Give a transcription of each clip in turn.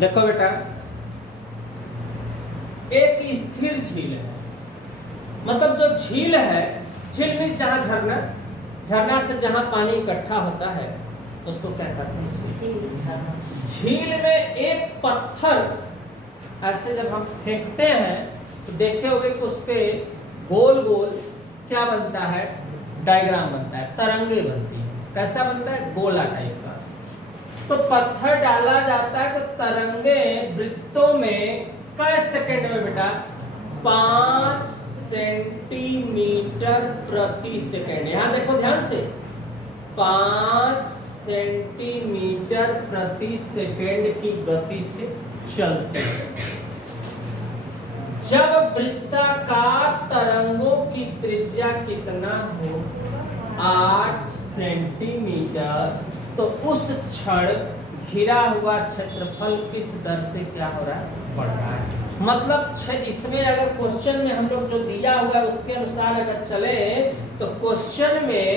देखो बेटा, एक स्थिर झील है, मतलब जो झील है, झील में जहां झरना, झरना से जहां पानी इकट्ठा होता है उसको क्या कहते हैं? झील में एक पत्थर ऐसे जब हम फेंकते हैं तो देखे होंगे कि उस पे गोल गोल क्या बनता है? डायग्राम बनता है, तरंगे बनती है। कैसा बनता है? गोला टाइप का। तो पत्थर डाला जाता है तो तरंगे वृत्तों में कई सेकंड में बेटा? 5 सेंटीमीटर प्रति सेकंड। यहां देखो ध्यान से, 5 सेंटीमीटर प्रति सेकंड की गति से चलती है। जब वृत्ताकार तरंगों की त्रिज्या कितना हो? 8 सेंटीमीटर, तो उस क्षण घिरा हुआ क्षेत्रफल किस दर से क्या हो रहा है? बढ़ रहा है। मतलब इसमें अगर क्वेश्चन में हम लोग जो दिया हुआ है उसके अनुसार अगर चले तो क्वेश्चन में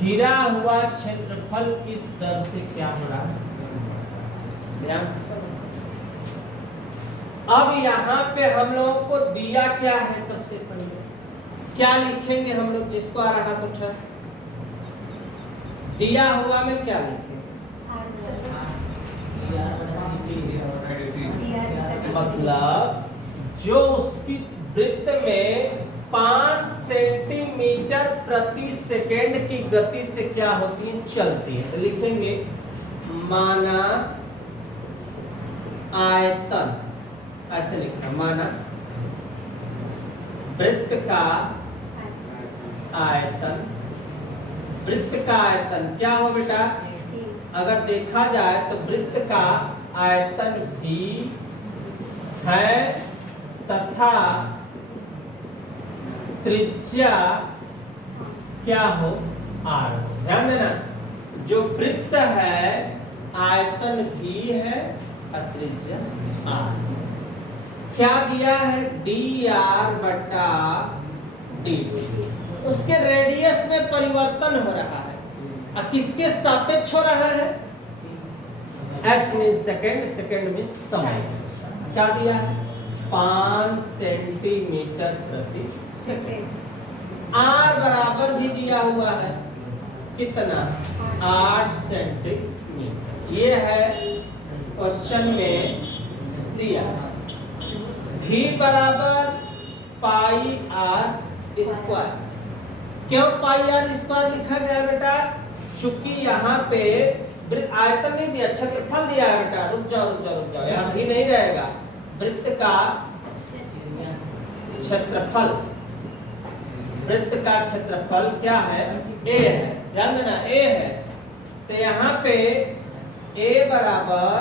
घिरा हुआ क्षेत्रफल किस दर से क्या हो रहा है? ध्यान से समझो। अब यहाँ पे हम लोगों को दिया क्या है? सबसे पहले क्या लिखेंगे हम लोग? जिसको आ रहा तो उठा, दिया हुआ में क्या लिखेंगे? मतलब जो उसकी वृत्त में 5 सेंटीमीटर प्रति सेकंड की गति से क्या होती है? चलती है। तो लिखेंगे माना आयतन, ऐसे लिखना, माना वृत्त का आयतन। वृत्त का आयतन क्या हो बेटा? अगर देखा जाए तो वृत्त का आयतन भी है तथा त्रिज्या क्या हो? आर। ध्यान देना, जो वृत्त है आयतन भी है और त्रिज्या आर। क्या दिया है? डी आर बटा डी। उसके रेडियस में परिवर्तन हो रहा है और किसके सापेक्ष हो रहा है? एस मीन सेकंड, सेकंड में समय। क्या दिया है? 5 सेंटीमीटर प्रति सेकंड। आर बराबर भी दिया हुआ है कितना? 8 सेंटीमीटर। ये है क्वेश्चन में दिया। भी बराबर पाई आर स्क्वायर। क्यों पाई आर स्क्वायर लिखा गया बेटा? चूंकि यहाँ पे आयतन नहीं दिया, क्षेत्रफल दिया है बेटा। रुक जाओ रुक जाओ रुक जाओ, यहाँ भी नहीं रहेगा। वृत्त का क्षेत्रफल, वृत्त का क्षेत्रफल क्या है? ए है। ध्यान देना, ए है। तो यहाँ पे ए बराबर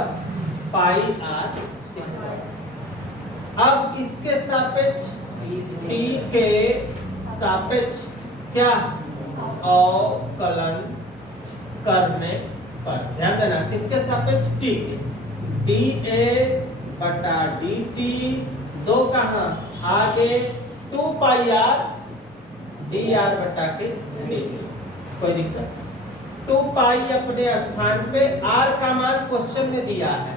पाई आर स्क्वायर। अब किसके सापेक्ष? टी के सापेक्ष क्या? अवकलन करने पर। ध्यान देना, किसके सापेक्ष? टी के। डी ए बटा डी टी। दो कहाँ? आगे 2 पाई आर डी आर बटा के डी। कोई दिक्कत? 2 पाई अपने स्थान पे, आर का मान क्वेश्चन में दिया है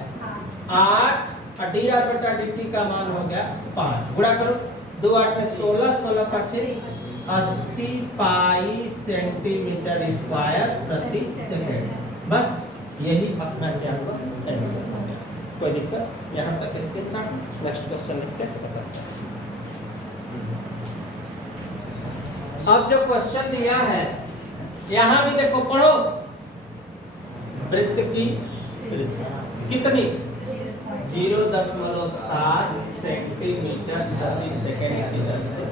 8 और डी आर बटा डी टी का मान हो गया 5। गुणा करो, 2 8 16, 16 5 80 पाई सेंटीमीटर स्क्वायर प्रति सेकंड। बस यही अपना क्या हुआ? कोई दिक्कत? यहाँ तक इसके साथ नेक्स्ट क्वेश्चन लिखते हैं। अब जो क्वेश्चन दिया है यहाँ भी देखो, पढ़ो। वृत्त की कितनी? 0.7 सेंटीमीटर प्रति सेकंड की दर से।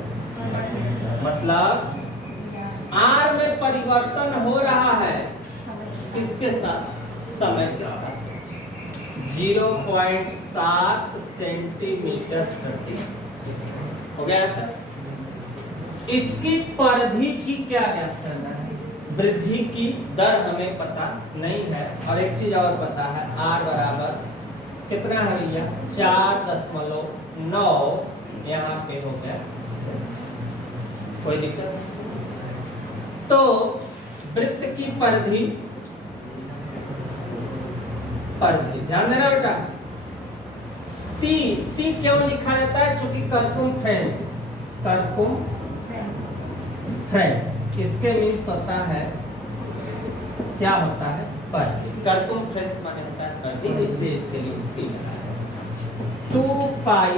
मतलब आर में परिवर्तन हो रहा है किसके साथ? समय के साथ। 0.7 सेंटीमीटर प्रति सेकंड हो गया था। इसकी परिधि की क्या ज्ञात करना है? वृद्धि की दर हमें पता नहीं है। और एक चीज और पता है, आर बराबर कितना है भैया? 4.9 यहाँ पे हो गया। कोई दिक्कत? तो वृत्त की परिधि परिधि। ध्यान देना बेटा, सी सी क्यों लिखा जाता है? क्योंकि करकुमफ्रेंस, करकुमफ्रेंस इसके मीन्स होता है, क्या होता है? परिधि। करकुमफ्रेंस माने होता है परिधि, इसलिए इसके लिए सी लगा है। 2 पाई